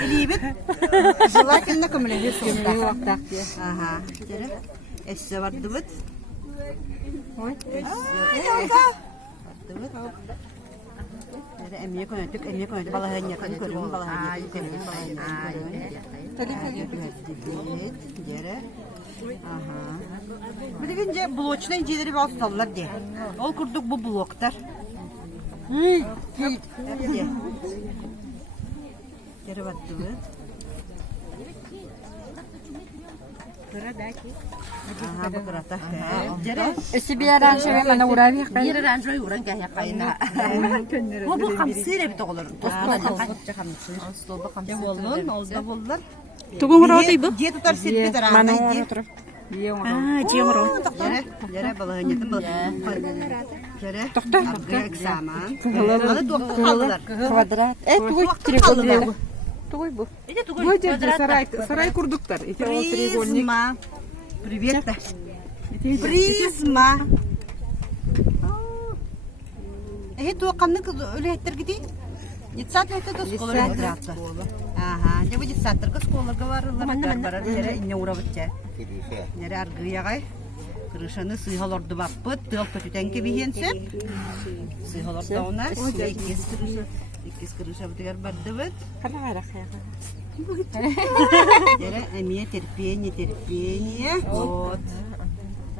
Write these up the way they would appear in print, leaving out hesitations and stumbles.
Bilibit. Желательно көмөлөбү сылта. Ага. Эссе барды бит. Ой. Эмне көтүк, балаһын якын көрүм, балаһын көмөлөбү. Ага. Билгенде блочный жерлери басталар де. Ол курдук бу блоктар. Жері баттыбы. Ага, бу кырата. Жері. Себе оранжевый мана уравих. Bir aranjoy uğran gel yakayına. Bu kamsıyla bir toğulur. Stolba kamsıyla. Болдун, олда болдулар. Тугун роты бу. Же тутар сирпе тараа. Мана отуруп. Жемро. Жері балаһын якын бол. Жері. Токта. Экзамен. Аны доктор калдылар. Квадрат. Тугуй треугольник. Тугуй бу. Бу жерде сарай курдуктар. Эти ол треугольник. Призма. Привет. Призма. Туаканны өлеттер гидей. Детсад это школа регистрация. Ага, где будет саттырга школага барылар. Жері инне урабытча. Жері аргыягай. Крышаны сыйхаларды баппыт, тыл көтүтенке бихенсеп. Сыйхаларды она, иккис крыша бутыгар барды бит. Жері эмие терпение. Вот.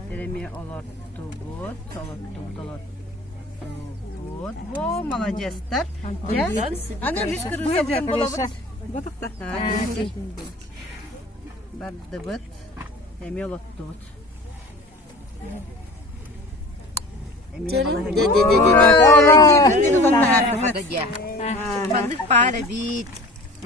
Жері эмие олорту бут. Вот, во, молодецтар. Ана жүз крыша бутын болабыт. Батыкта. Барды бит. Эмие олорту бут. Mandık para bit.